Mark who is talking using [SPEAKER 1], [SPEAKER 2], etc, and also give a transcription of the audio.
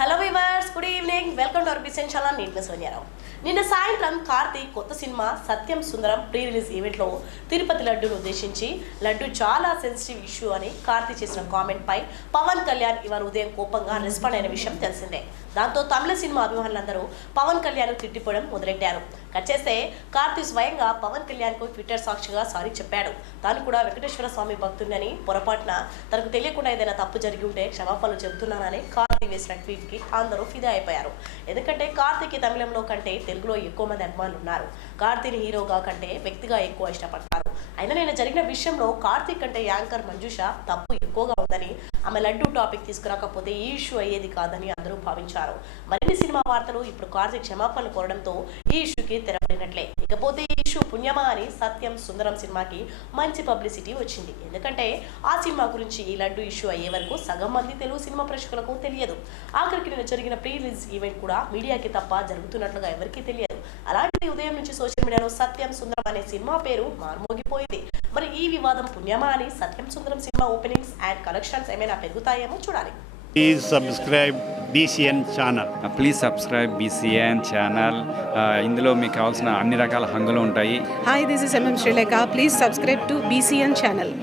[SPEAKER 1] Hello viewers good evening welcome to సెన్షాల నీట్నెస్ సోనియారావు నిన్న సాయంత్రం కార్తీక్ కొత్త cinema Satyam Sundaram pre release ఈవెంట్లో తిరుపతి లడ్డూను ఉద్దేశించి లడ్డు చాలా సెన్సిటివ్ ఇష్యూ అని కార్తీక్ చేసిన కామెంట్ పై పవన్ కళ్యాణ్ ఇవాళ ఉదయం కోపంగా రెస్పాండ్ అయిన విషయం తెలిసిందే. దాంతో తమిళ సినిమా అభిమానులందరూ పవన్ కళ్యాణ్ తిట్టిపోవడం మొదలెట్టారు. కట్ చేస్తే కార్తీక్ స్వయంగా పవన్ కళ్యాణ్కు ట్విట్టర్ సాక్షిగా సారీ చెప్పాడు. తాను కూడా వెంకటేశ్వర స్వామి భక్తుడని పొరపాటున తనకు తెలియకుండా ఏదైనా తప్పు జరిగి ఉంటే క్షమాపణలు చెబుతున్నానని వేసిన ట్వీట్కి అందరూ ఫిదా అయిపోయారు. ఎందుకంటే కార్తీక్ తమిళంలో కంటే తెలుగులో ఎక్కువ మంది అభిమానులు ఉన్నారు కార్తీని హీరోగా కంటే వ్యక్తిగా ఎక్కువ ఇష్టపడతారు. అయినా నేను జరిగిన విషయంలో కార్తీక్ కంటే యాంకర్ మంజుష తప్పు ఎక్కువగా ఉందని ఆమె లడ్డు టాపిక్ తీసుకురాకపోతే ఈ ఇష్యూ అయ్యేది కాదని అందరూ భావించారు. మరిన్ని సినిమా వార్తలు ఇప్పుడు కార్తీక్ క్షమాపణలు కోరడంతో ఈ ఇష్యూకి తెరపడినట్లే. ఇకపోతే ఈ ఇష్యూ పుణ్యమా అని సత్యం సుందరం సినిమాకి మంచి పబ్లిసిటీ వచ్చింది. ఎందుకంటే ఆ సినిమా గురించి ఈ లడ్డు ఇష్యూ అయ్యే వరకు సగం మంది తెలుగు సినిమా ప్రేక్షకులకు తెలియదు. ఆఖరికి నిన్న జరిగిన ప్రీ రిలీజ్ ఈవెంట్ కూడా మీడియాకి తప్ప జరుగుతున్నట్లుగా ఎవరికీ తెలియదు. అలాంటిది ఉదయం నుంచి సోషల్ మీడియాలో సత్యం సుందరం అనే సినిమా పేరు మార్మోగిపోయింది. మరి ఈ వివాదం పుణ్యమా అని Satyam Sundaram cinema openings and collections ఏమైనా పెరుగుతాయేమో చూడాలి
[SPEAKER 2] Please subscribe BCN channel.
[SPEAKER 3] Please subscribe BCN channel ఇందులో మీకు కావాల్సిన అన్ని రకాల హంగులు ఉంటాయి
[SPEAKER 4] Hi, this is MM Sri Lanka. Please subscribe to BCN channel.